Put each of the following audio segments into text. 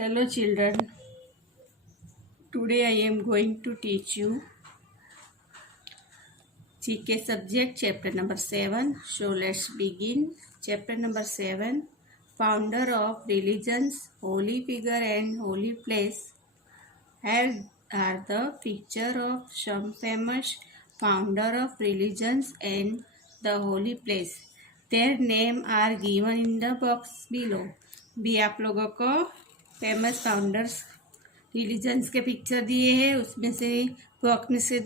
Hello children, today I am going to teach you GK subject chapter number 7. So let's begin. Chapter number 7, Founder of Religions, Holy Figure and Holy Place. Here are the picture of some famous founder of religions and the holy place. Their name are given in the box below. भी आप लोगों को famous founders religions के picture दिए हैं, उसमें से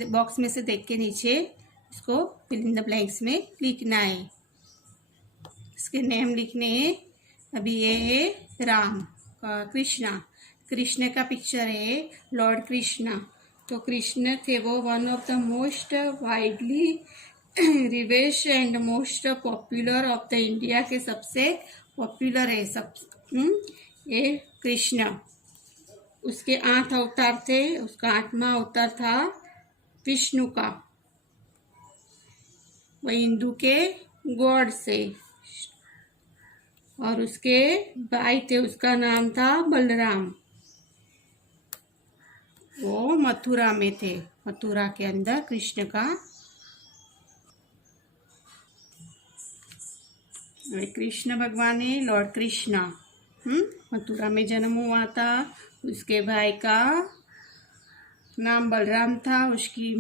box में से देख के नीचे इसको फिल इन द ब्लैंक्स में लिखना है। इसके नेम लिखने हैं। अभी ये है राम, कृष्ण का पिक्चर है, लॉर्ड कृष्णा। तो कृष्ण थे वो one of the most widely revered and most popular of the India के सबसे पॉपुलर है ये कृष्ण। उसके 8 अवतार थे, उसका 8वां अवतार था विष्णु का। वह हिंदू के गॉड से, और उसके भाई थे, उसका नाम था बलराम। वो मथुरा में थे, मथुरा के अंदर कृष्ण का। कृष्ण भगवान है लॉर्ड कृष्णा। मथुरा में जन्म हुआ था। उसके भाई का नाम बलराम था, उसकी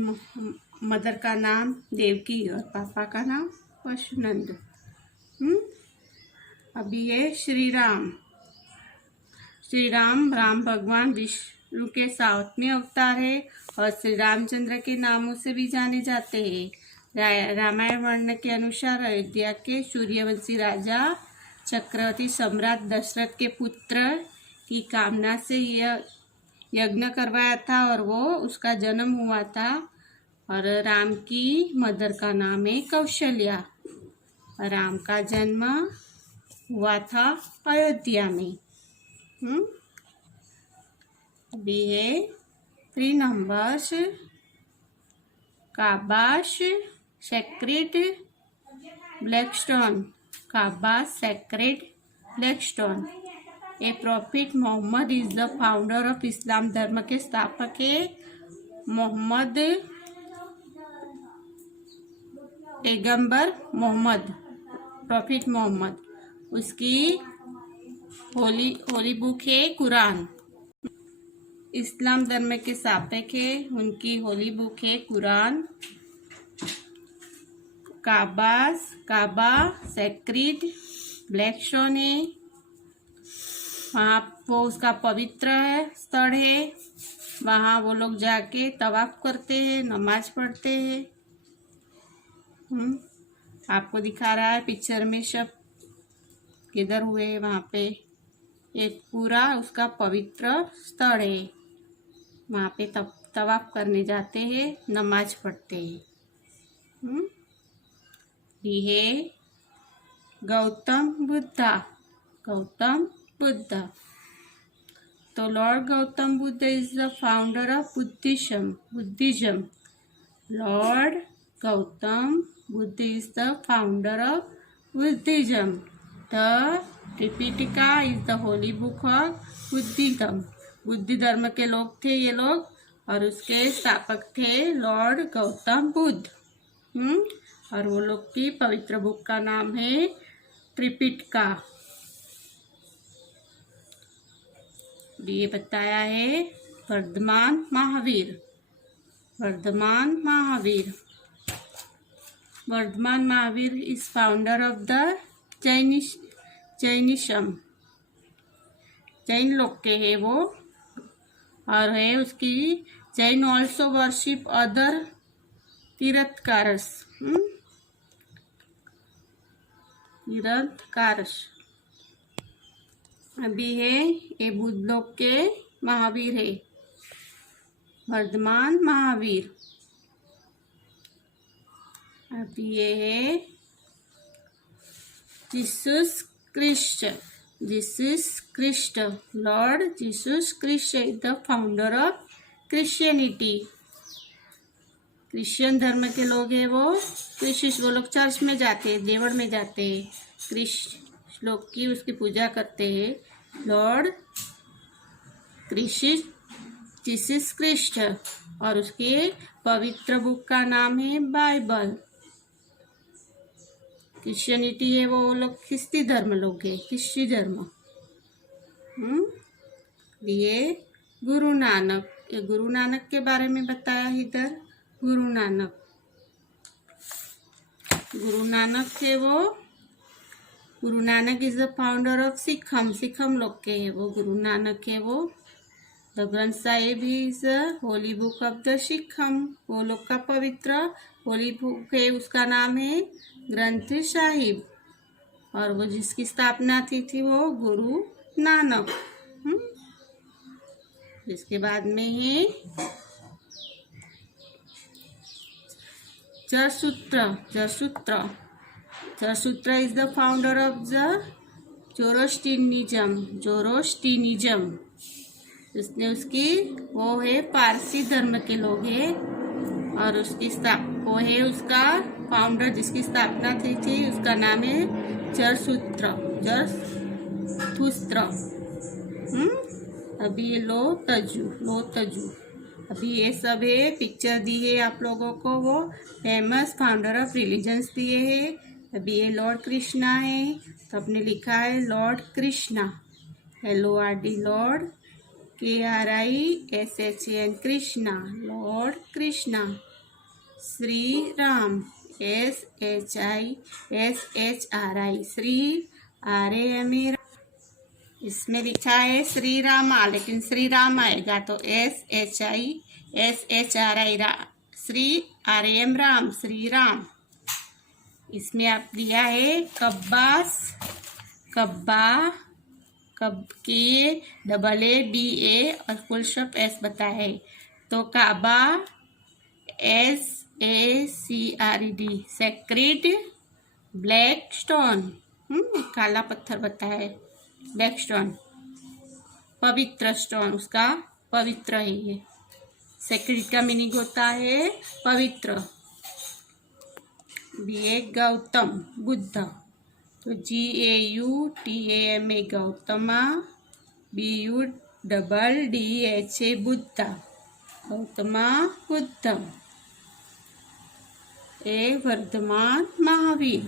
मदर का नाम देवकी और पापा का नाम पशुनंद। अभी ये श्री राम राम भगवान विष्णु के 7वें अवतार है और श्री रामचंद्र के नामों से भी जाने जाते हैं। रामायण वर्ण के अनुसार अयोध्या के सूर्यवंशी राजा चक्रवर्ती सम्राट दशरथ के पुत्र की कामना से यह यज्ञ करवाया था और वो उसका जन्म हुआ था। और राम की मदर का नाम है कौशल्या। राम का जन्म हुआ था अयोध्या में। अभी है 3 numbers. Kaaba's sacred black stone, Kaaba sacred black stone. A prophet Muhammad is the founder of Islam धर्म के स्थापक है मोहम्मद, पैगंबर मोहम्मद, प्रॉफिट मोहम्मद। उसकी होली बुक है कुरान। इस्लाम धर्म के स्थापक है, उनकी होली बुक है कुरान। काबा सेक्रेड ब्लैकस्टोन है, वहाँ वो उसका पवित्र स्थल है। वहाँ वो लोग जाके तवाफ करते हैं, नमाज पढ़ते हैं। आपको दिखा रहा है पिक्चर में सब किधर हुए वहाँ पे। एक पूरा उसका पवित्र स्थल है, वहाँ पे तवाफ करने जाते हैं, नमाज पढ़ते हैं। ये है गौतम बुद्ध। तो lord Gautam Buddha is the founder of Buddhism. Lord Gautam Buddha is the founder of Buddhism. The Tripitaka is the holy book of Buddhism. बुद्धि धर्म के लोग थे ये लोग, और उसके स्थापक थे लॉर्ड गौतम बुद्ध। और वो लोग की पवित्र बुक का नाम है त्रिपिटका। ये बताया है Vardhaman Mahavir is founder of the Jainism. Jain लोग के है वो, और है उसकी Jain also worship other Tirthankaras. अभी है ये बुद्ध लोग के महावीर है, वर्धमान महावीर। अभी ये है Jesus Christ. Lord Jesus Christ is the founder of Christianity. Christian धर्म के लोग हैं वो लोग चर्च में जाते हैं, देवड़ में जाते हैं, क्रिश्चियन लोग की उसकी पूजा करते हैं। लॉर्ड जीसस क्रिस्ट, और उसके पवित्र बुक का नाम है बाइबल। क्रिश्चियनिटी है, वो लोग ख्रिस्ती धर्म लोग है, ख्रिस्ती धर्म। ये गुरु नानक, ये गुरु नानक के बारे में बताया इधर। गुरु नानक है वो। Guru Nanak is the founder of Sikhism लोग के है वो, गुरु नानक है वो। The Granth Sahib is holy book of the Sikhism, वो लोग का पवित्र होली बुक है, उसका नाम है ग्रंथ साहिब। और वो जिसकी स्थापना थी वो गुरु नानक। इसके बाद में है Zarathustra is the founder of the Zoroastrianism. उसने उसकी, वो है पारसी धर्म के लोग है, और उसकी वो है उसका फाउंडर, जिसकी स्थापना थी उसका नाम है जरसूत्र। अभी ये लो तजु। अभी ये सब है, पिक्चर दी है आप लोगों को, वो फेमस फाउंडर ऑफ रिलीजन्स दिए है। अभी ये लॉर्ड कृष्णा है, तो आपने लिखा है Lord Krishna, LORD Lord, KRISHAN Krishna, Lord Krishna. Shri Ram SHRI, Shri RAM, इसमें लिखा है श्री रामा, लेकिन श्री राम आएगा तो SHRI, श्री RM राम, श्री राम। इसमें आप दिया है KABA और फुल स्टॉप S बताया है, तो काबा SACRED, सेक्रेड ब्लैक स्टोन, काला पत्थर बताया है, ब्लैक स्टोन, पवित्र स्टोन, उसका पवित्र है ये। सेक्रेड का मीनिंग होता है पवित्र। BA गौतम बुद्ध, तो GAUTAMA Gautama, BUDDHA Buddha, Gautama Buddha. Vardhaman Mahavir,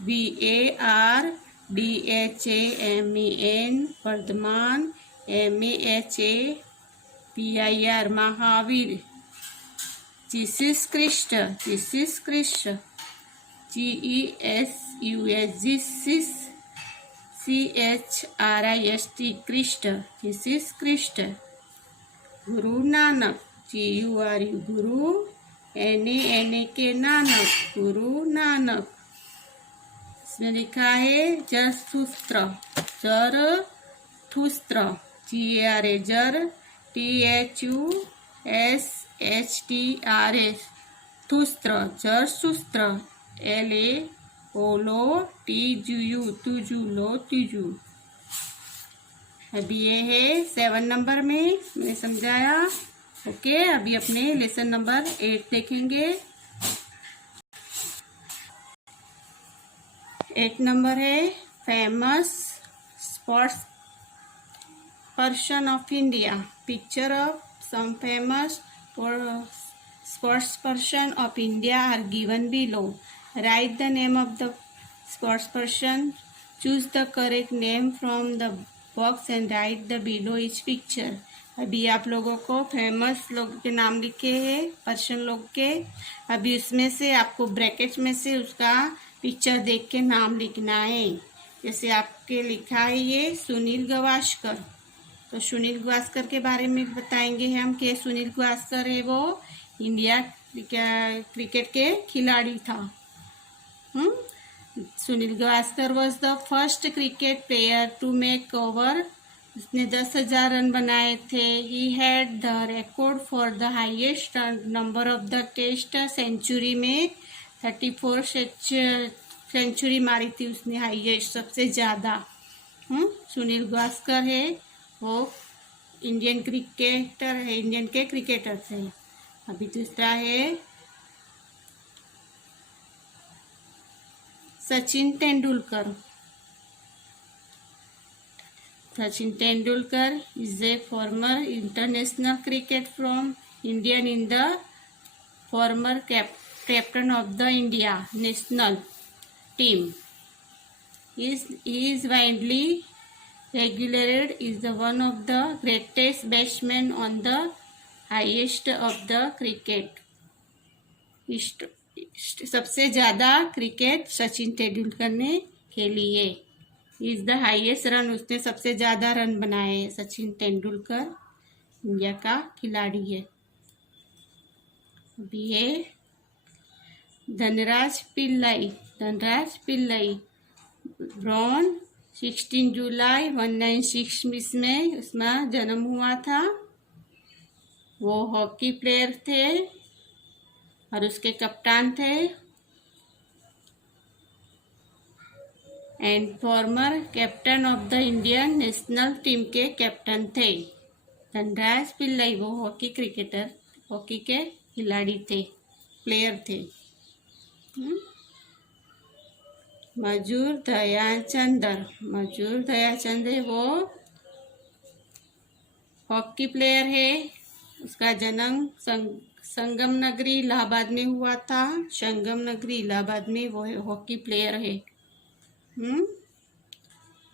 BARDHAMAN Vardhaman, MAHAPIR Mahavir. Jesus Christ, GESUS CHRIST Christ, Jesus Christ. Guru Nanak, GURU गुरु, NANAK नानक, गुरु नानक। इसमें लिखा है जरसूत्र, GARA जर, THUSHTRA थुस्त्र, जरसूत्र, LA तुजु। अभी ये है 7 नंबर में मैंने समझाया। ओके, अभी अपने लेसन नंबर 8 देखेंगे। 8 नंबर है famous sports person of India. Picture of some famous sports person of India are given below. Write the name of the sports person. Choose the correct name from the box and write the below each picture. अभी आप लोगों को famous लोग के नाम लिखे हैं, person लोग के। अभी उसमें से आपको ब्रैकेट में से उसका पिक्चर देख के नाम लिखना है। जैसे आपके लिखा है ये सुनील गावस्कर, तो सुनील गावस्कर के बारे में बताएंगे हम कि सुनील गावस्कर है वो इंडिया क्रिकेट के खिलाड़ी था। Sunil Gavaskar was the first cricket player to make over, उसने 10,000 रन बनाए थे। He had the record for the highest number of the test century में 34 सेंचुरी मारी थी उसने, हाईएस्ट सबसे ज़्यादा। सुनील गावस्कर है वो इंडियन क्रिकेटर है, इंडियन के क्रिकेटर थे। अभी दूसरा है Sachin Tendulkar. Sachin Tendulkar is a former international cricket from Indian in the former captain of the India national team. He is widely regarded as one of the greatest batsmen on the highest of the cricket. सबसे ज़्यादा cricket Sachin Tendulkar ने खेली है. Is the highest run, उसने सबसे ज़्यादा run बनाए हैं. सचिन तेंदुलकर इंडिया का खिलाड़ी है. अभी ये धनराज पिल्लाई ब्रॉन 16 जुलाई 1906 में उसमें जन्म हुआ था. वो हॉकी प्लेयर थे और उसके कप्तान थे and former captain of the Indian national team के कैप्टन थे. धनराज पिल्लाई वो हॉकी के खिलाड़ी थे, प्लेयर थे. मजूर दयाचंद वो हॉकी प्लेयर है. उसका जन्म संगम नगरी इलाहाबाद में हुआ था. संगम नगरी इलाहाबाद में वो हॉकी प्लेयर है.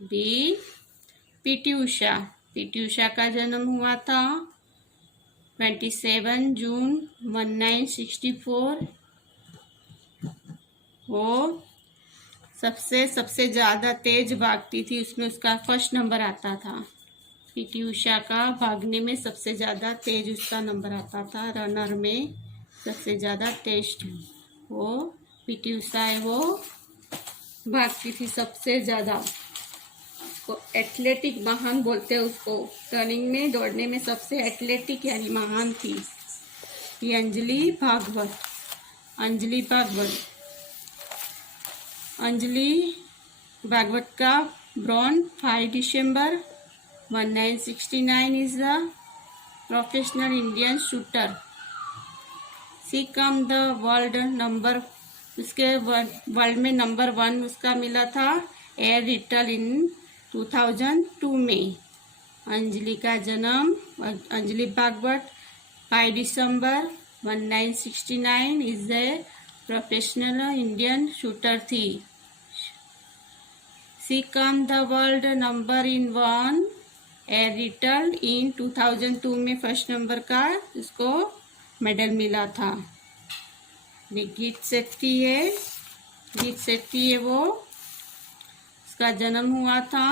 बी पीटी उषा का जन्म हुआ था 27 जून 1964. वो सबसे ज़्यादा तेज भागती थी, उसमें उसका फर्स्ट नंबर आता था. पीटी उषा का भागने में सबसे ज़्यादा तेज उसका नंबर आता था. रनर में सबसे ज़्यादा तेज वो पीटी उषा है. वो भागती थी सबसे ज़्यादा. उसको एथलेटिक महान बोलते हैं उसको. रनिंग में दौड़ने में सबसे एथलेटिक यानी महान थी. ये अंजलि भागवत का born 5 December 1969 is a professional Indian shooter. She come the world number, उसके वर्ल्ड में नंबर 1 उसका मिला था एयर रिटल इन 2002 में. अंजलि का जन्म अंजलि भागवत 5 दिसंबर 1969 is a professional Indian shooter थी. She come the world number in 1 air rifle in 2002 में फर्स्ट नंबर का उसको मेडल मिला था. गीत सेट्टी है वो. उसका जन्म हुआ था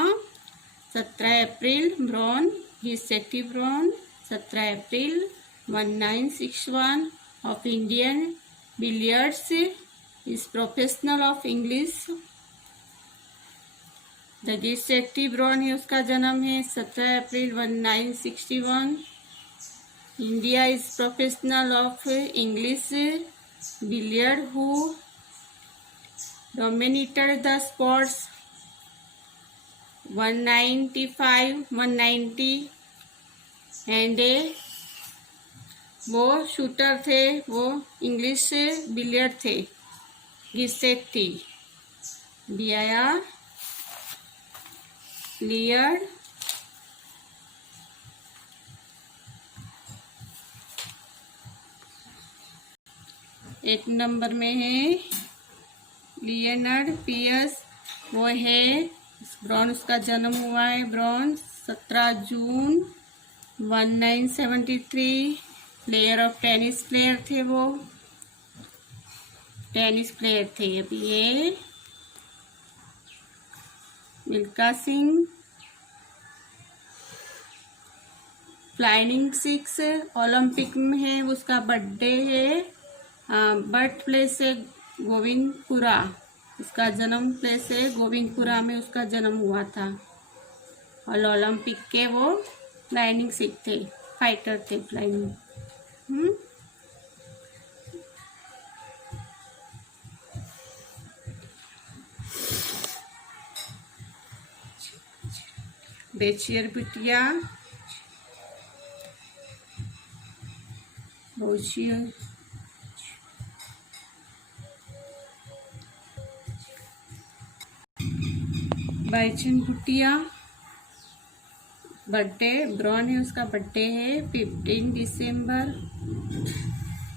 17 April born. Geet Sethi born 17 April 1961 of Indian billiards is professional of English. Jagdish Sethi born है, उसका जन्म है 17 April 1961. India is professional of English billiard who dominated the sports 190 and वो शूटर थे, वो इंग्लिश बिलियर्ड थे. गिसेट्टी बिया लियर्ड एक नंबर में है लियोनार्ड पियर्स. वो है ब्रॉन, उसका जन्म हुआ है born 17 June 1973. Player of tennis player थे, वो टेनिस प्लेयर थे. अभी ये मिल्खा सिंह फ्लाइंग 6 ओलंपिक में है. उसका बर्थडे है. बर्थ प्लेस है गोविंदपुरा. उसका जन्म प्लेस है गोविंदपुरा में उसका जन्म हुआ था. और ओलंपिक के वो फ्लाइंग 6 थे, फाइटर थे फ्लाइंग. बेचियर बिटिया बाईचंद भुटिया बर्थडे ब्रॉन है, उसका बर्थडे है 15 दिसंबर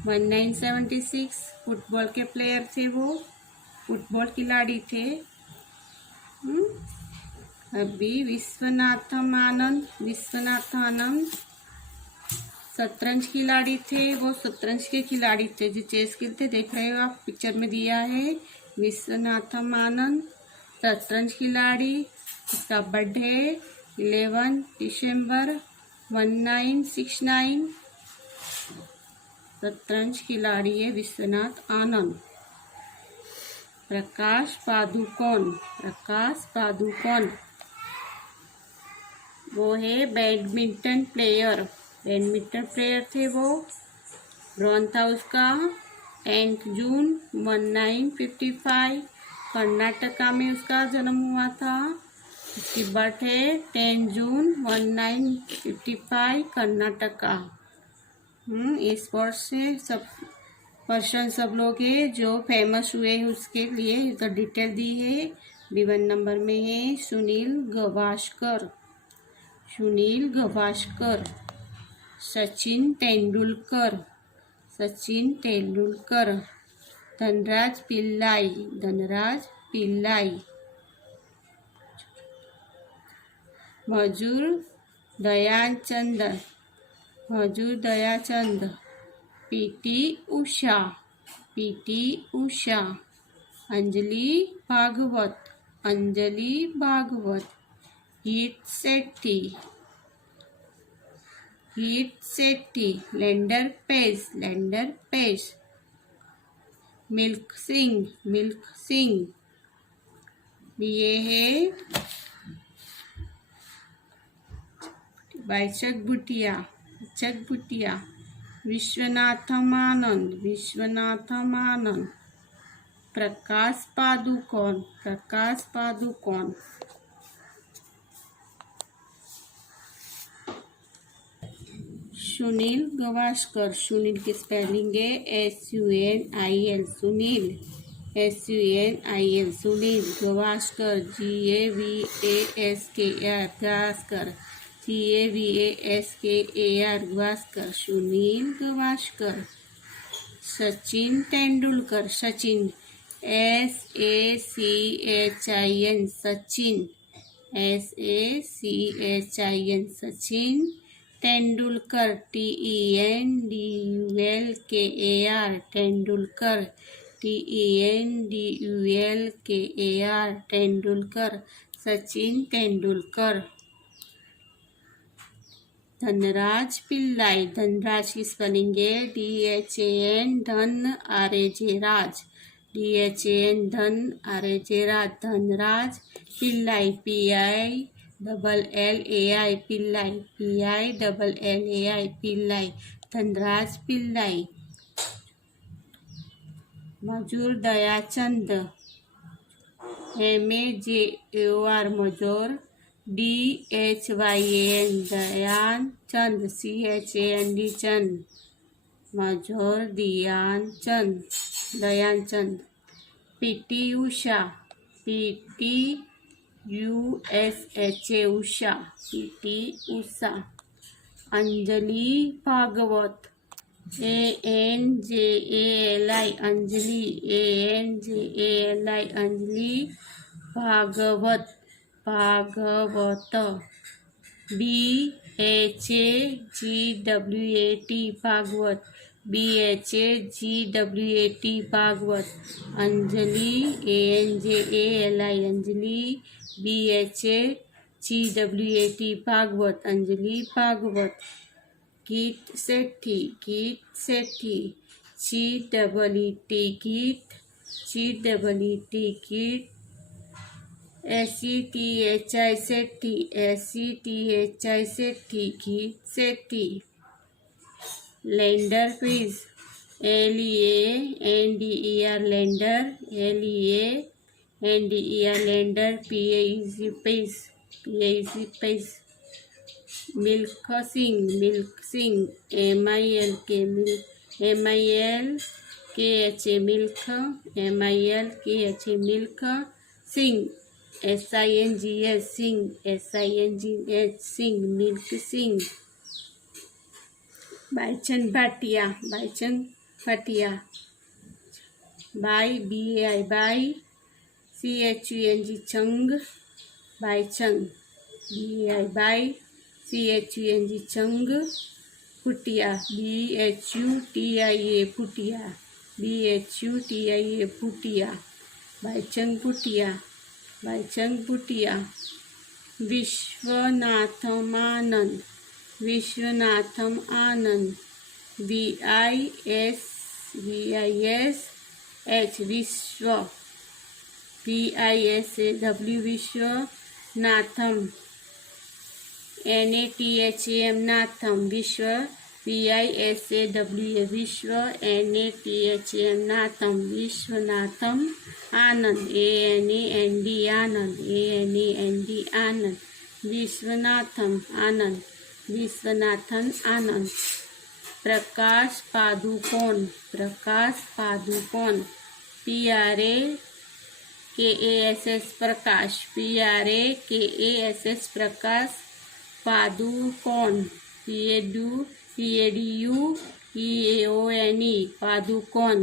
1976। फुटबॉल के प्लेयर थे वो, फुटबॉल खिलाड़ी थे। अभी विश्वनाथन आनंद शतरंज खिलाड़ी थे, वो शतरंज के खिलाड़ी थे जो चेस खेलते, देख रहे हो आप पिक्चर में दिया है। विश्वनाथन आनंद शतरंज खिलाड़ी, उसका बर्थडे 11 दिसंबर 1969। शतरंज खिलाड़ी है विश्वनाथ आनंद। प्रकाश पादुकोण वो है बैडमिंटन प्लेयर थे वो। ब्रॉन था उसका 10 जून 1955। कर्नाटका में उसका जन्म हुआ था। उसकी बर्थ है 10 जून 1955 कर्नाटका। इस वर्ष से सब लोग है जो फेमस हुए हैं उसके लिए इसका डिटेल दी है। B1 नंबर में है सुनील गावस्कर, सचिन तेंदुलकर, धनराज पिल्लाई, मजूर दयाचंद, पीटी उषा, अंजलि भागवत, हीत सेट्टी, लेंडर पेस, मिल्क सिंह। ये है चक भुटिया, विश्वनाथम आनंद, प्रकाश पादुकोण। सुनील गावस्कर, सुनील की स्पेलिंग है SUNIL, सुनील गावस्कर, गावस्कर, सुनील गावस्कर। सचिन तेंदुलकर, SACHIN, सचिन तेंदुलकर, तेंदुलकर, सचिन तेंदुलकर। धनराज की स्पेलिंग है DHAN, Dhanraj Pillai, Pillai, Dhanraj Pillai. Major Dayachand, MAJOR, मजूर, DHYAN, Dayachand, CHAND, Chand, major Dayachand. PT Usha, Usha. Anjali Bhagwat, ANJALI, Anjali Bhagwat, Bhagwat, Anjali ANJALI, Anjali Bhagwat, Anjali Bhagwat. Geet Sethi, CEET, SETHI, Geet Sethi. Leander Paes, LEANDER, Leander, PAEC, Milkha Singh, MILK, Milkha Singh. SINGH Singh, SINGH Singh, Milkha Singh. Baichung Bhutia, Baichung Bhutia. Bai, BAI Bai, CHUNG Chung, Baichung, BAI Bai, CHUNG चंग। फुटिया, BHUTIA फुटिया, BHUTIA फुटिया। बाईचंग फुटिया, बाईचंग फुटिया। विश्वनाथम आनंद, विश्वनाथम आनंद। VISH विश्व, VISAW विश्वनाथम। NATHAM नाथम, विश्व, VISAWA Vishwa, NATHAM Natham, Viswanathan Anand. ANAND Anand, ANAND Anand. Viswanathan Anand, Viswanathan Anand. Prakash Padukone, Prakash Padukone. PRAKASS Prakash, PRAKASS Prakash Padukone. PADUEAONE Padukone.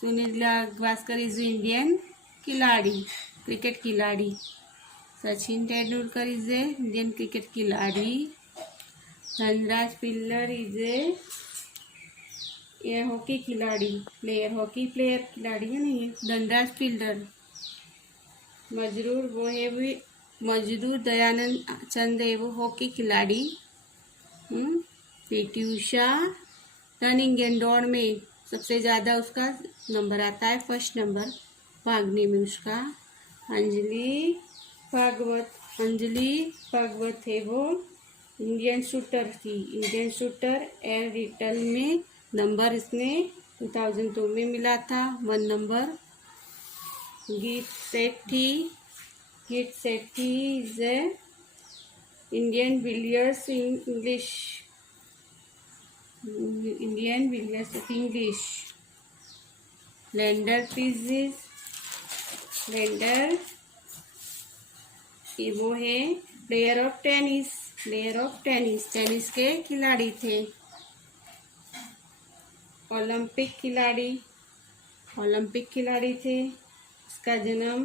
Sunil Gavaskar is Indian खिलाड़ी, cricket खिलाड़ी। Sachin Tendulkar is a Indian cricket खिलाड़ी। Dhanraj Pillay is a hockey खिलाड़ी, player, hockey player खिलाड़ी है नहीं, धनराज पिल्लर। मजरूर दयानंद चंद है वो हॉकी खिलाड़ी। PT उषा रनिंग एंड दौड़ में सबसे ज़्यादा उसका नंबर आता है, फर्स्ट नंबर भागने में उसका। अंजलि भागवत है वो इंडियन शूटर थी, इंडियन शूटर। एयर रिटल में नंबर इसने 2002 में मिला था, 1 number. Geet Sethi is a Indian billiards English, Indian billiards of English. Leander Paes, Leander वो है player of tennis, player of tennis, tennis के खिलाड़ी थे। ओलंपिक खिलाड़ी थे। इसका जन्म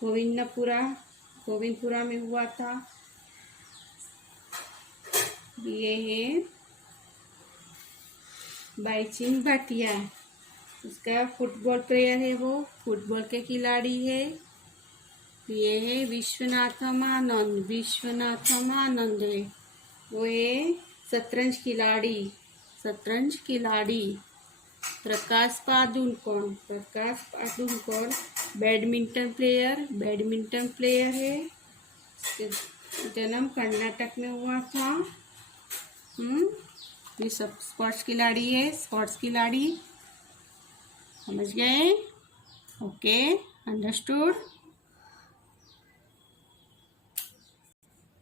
गोविंदपुरा में हुआ था। ये है बाईचंद भाटिया, उसका फुटबॉल प्लेयर है, वो फुटबॉल के खिलाड़ी है। ये है विश्वनाथम आनंद, विश्वनाथम आनंद है वो है शतरंज खिलाड़ी। प्रकाश पादुकोण, बैडमिंटन प्लेयर है। जन्म कर्नाटक में हुआ था। ये सब स्पोर्ट्स खिलाड़ी है, स्पोर्ट्स खिलाड़ी। समझ गए? Okay, understood.